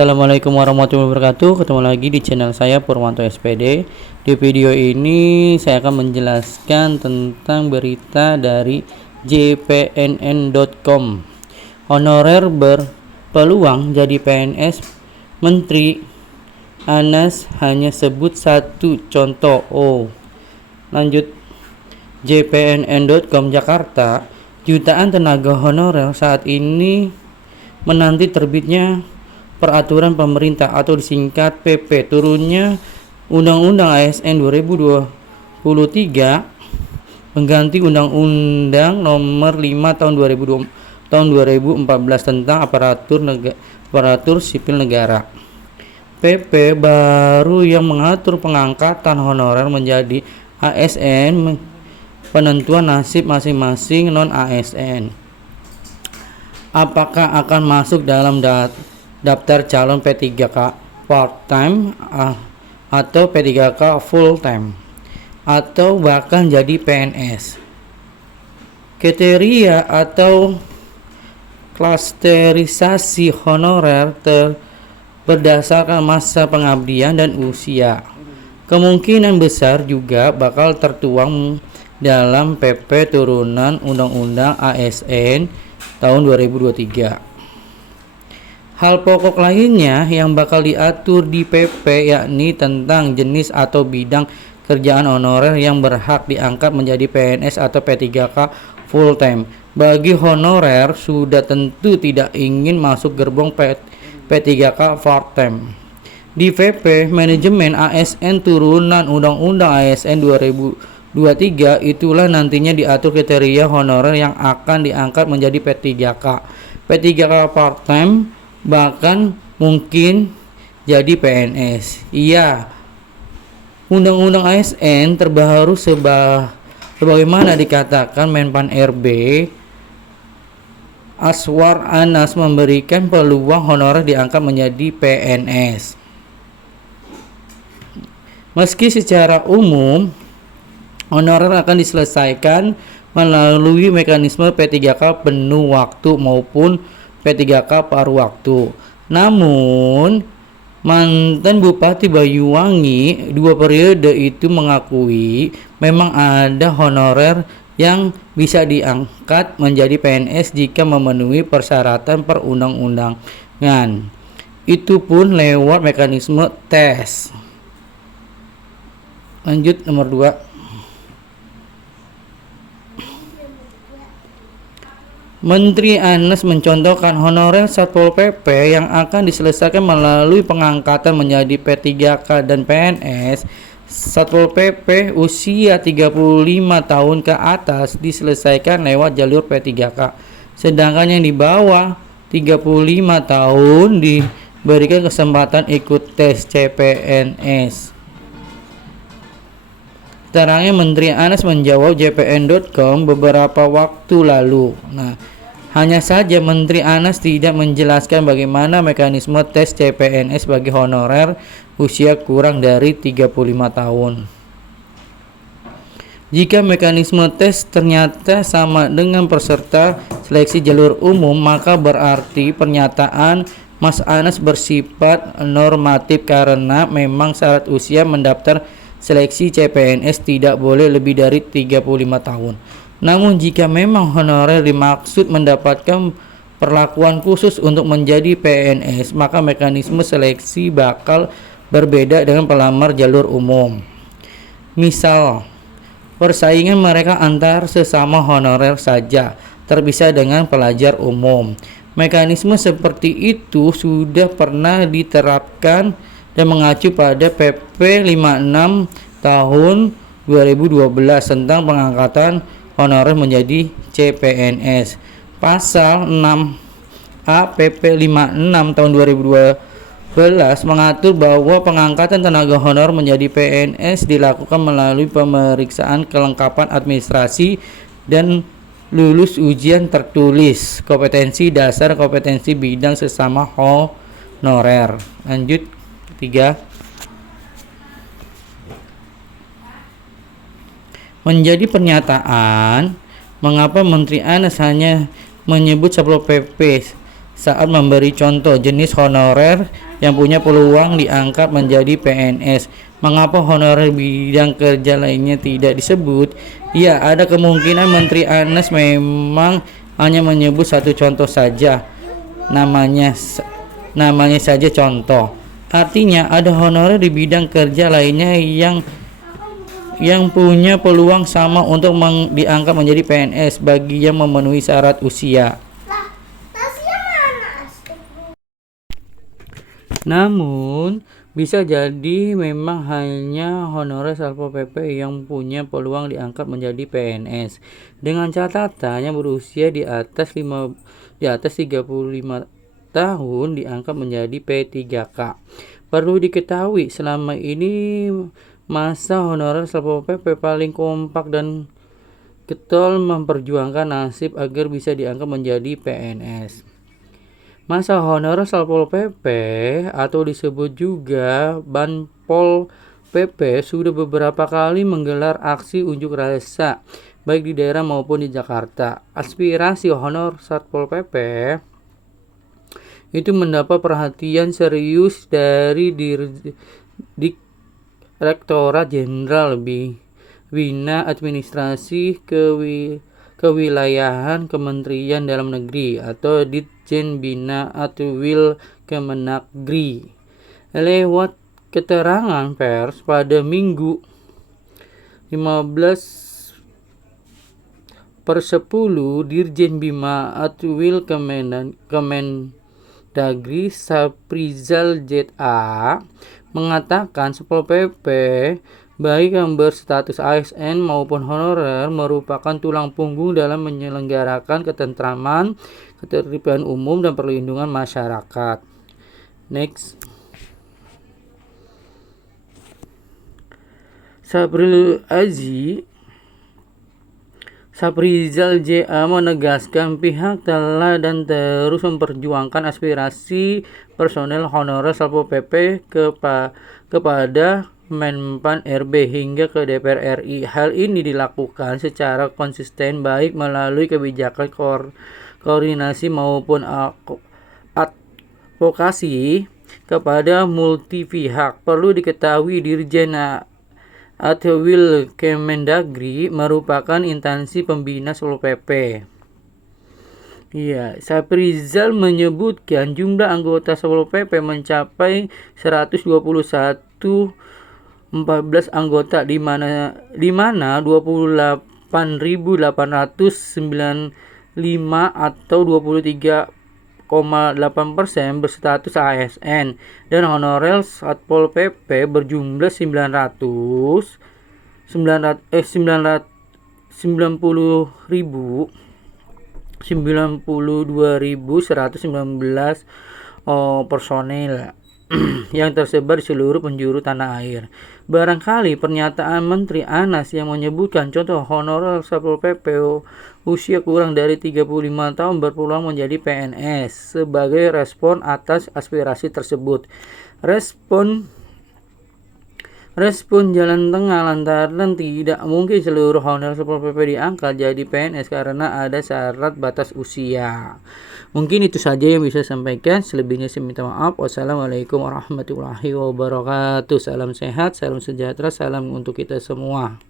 Assalamualaikum warahmatullahi wabarakatuh. Ketemu lagi di channel saya Purwanto SPD. Di video ini saya akan menjelaskan tentang berita dari jpnn.com. Honorer berpeluang jadi PNS, Menteri Anas hanya sebut satu contoh. Lanjut, jpnn.com Jakarta. Jutaan tenaga honorer saat ini menanti terbitnya peraturan pemerintah atau disingkat PP turunnya Undang-Undang ASN 2023 mengganti Undang-Undang Nomor 5 tahun 2014 tentang aparatur sipil negara. PP baru yang mengatur pengangkatan honorer menjadi ASN, penentuan nasib masing-masing non-ASN. Apakah akan masuk dalam daftar calon P3K part-time atau P3K full-time atau bahkan jadi PNS. Kriteria atau klasterisasi honorer berdasarkan masa pengabdian dan usia. Kemungkinan besar juga bakal tertuang dalam PP turunan Undang-Undang ASN tahun 2023. Hal pokok lainnya yang bakal diatur di PP yakni tentang jenis atau bidang kerjaan honorer yang berhak diangkat menjadi PNS atau P3K full time. Bagi honorer sudah tentu tidak ingin masuk gerbong P3K part time. Di PP manajemen ASN turunan Undang-Undang ASN 2023 itulah nantinya diatur kriteria honorer yang akan diangkat menjadi P3K part time, bahkan mungkin jadi PNS. Iya, Undang-Undang ASN terbaru sebagaimana dikatakan Menpan RB Aswar Anas memberikan peluang honorer diangkat menjadi PNS. Meski secara umum honorer akan diselesaikan melalui mekanisme P3K penuh waktu maupun P3K paruh waktu. Namun, mantan Bupati Banyuwangi 2 periode itu mengakui memang ada honorer yang bisa diangkat menjadi PNS jika memenuhi persyaratan perundang-undangan. Itu pun lewat mekanisme tes. Lanjut nomor 2. Menteri Anas mencontohkan honorer Satpol PP yang akan diselesaikan melalui pengangkatan menjadi P3K dan PNS. Satpol PP usia 35 tahun ke atas diselesaikan lewat jalur P3K. Sedangkan yang di bawah 35 tahun diberikan kesempatan ikut tes CPNS. Terangnya Menteri Anas menjawab jpn.com beberapa waktu lalu. Hanya saja Menteri Anas tidak menjelaskan bagaimana mekanisme tes CPNS bagi honorer usia kurang dari 35 tahun. Jika mekanisme tes ternyata sama dengan peserta seleksi jalur umum, maka berarti pernyataan Mas Anas bersifat normatif karena memang syarat usia mendaftar seleksi CPNS tidak boleh lebih dari 35 tahun. Namun jika memang honorer dimaksud mendapatkan perlakuan khusus untuk menjadi PNS, maka mekanisme seleksi bakal berbeda dengan pelamar jalur umum. Misal, persaingan mereka antar sesama honorer saja, terpisah dengan pelajar umum. Mekanisme seperti itu sudah pernah diterapkan dan mengacu pada PP 56 tahun 2012 tentang pengangkatan honorer menjadi CPNS. Pasal 6A PP 56 tahun 2012 mengatur bahwa pengangkatan tenaga honor menjadi PNS dilakukan melalui pemeriksaan kelengkapan administrasi dan lulus ujian tertulis kompetensi dasar, kompetensi bidang sesama honorer. Lanjut 3. Menjadi pernyataan mengapa Menteri Anas hanya menyebut Satpol PP saat memberi contoh jenis honorer yang punya peluang diangkat menjadi PNS. Mengapa honorer bidang kerja lainnya tidak disebut? Ya, ada kemungkinan Menteri Anas memang hanya menyebut satu contoh saja. Namanya saja contoh. Artinya ada honorer di bidang kerja lainnya yang punya peluang sama untuk diangkat menjadi PNS bagi yang memenuhi syarat usia. Namun, bisa jadi memang hanya honorer Satpol PP yang punya peluang diangkat menjadi PNS. Dengan catatan yang berusia di atas 35 tahun diangkat menjadi P3K. Perlu diketahui, selama ini masa honorer Satpol PP paling kompak dan getol memperjuangkan nasib agar bisa diangkat menjadi PNS. Masa honorer Satpol PP atau disebut juga Banpol PP sudah beberapa kali menggelar aksi unjuk rasa baik di daerah maupun di Jakarta. Aspirasi honor Satpol PP itu mendapat perhatian serius dari Direktorat Jenderal Bina Administrasi Kewilayahan Kementerian Dalam Negeri atau Ditjen Bina Atwil Kemendagri. Lewat keterangan pers pada Minggu 15/10, Dirjen Bina Atwil Kemendagri Saprizal ZA mengatakan Satpol PP baik yang berstatus ASN maupun honorer merupakan tulang punggung dalam menyelenggarakan ketentraman, ketertiban umum, dan perlindungan masyarakat. Next. Saprizal JA menegaskan pihak telah dan terus memperjuangkan aspirasi personel honorer Satpol PP kepada Menpan RB hingga ke DPR RI. Hal ini dilakukan secara konsisten baik melalui kebijakan koordinasi maupun advokasi kepada multi pihak. Perlu diketahui Dirjen Atwil Kemendagri merupakan instansi pembina Satpol PP. Ya, Saprizal menyebutkan jumlah anggota Satpol PP mencapai 121 14 anggota di mana 28.895 atau 23,8% berstatus ASN dan honorer Satpol PP berjumlah 92.119 personel yang tersebar di seluruh penjuru tanah air. Barangkali pernyataan Menteri Anas yang menyebutkan contoh honorer Satpol PP usia kurang dari 35 tahun berpeluang menjadi PNS sebagai respon atas aspirasi tersebut. Respon jalan tengah lantaran tidak mungkin seluruh honorer Satpol PP diangkat jadi PNS karena ada syarat batas usia. Mungkin itu saja yang bisa saya sampaikan. Selebihnya saya minta maaf. Wassalamualaikum warahmatullahi wabarakatuh. Salam sehat, salam sejahtera, salam untuk kita semua.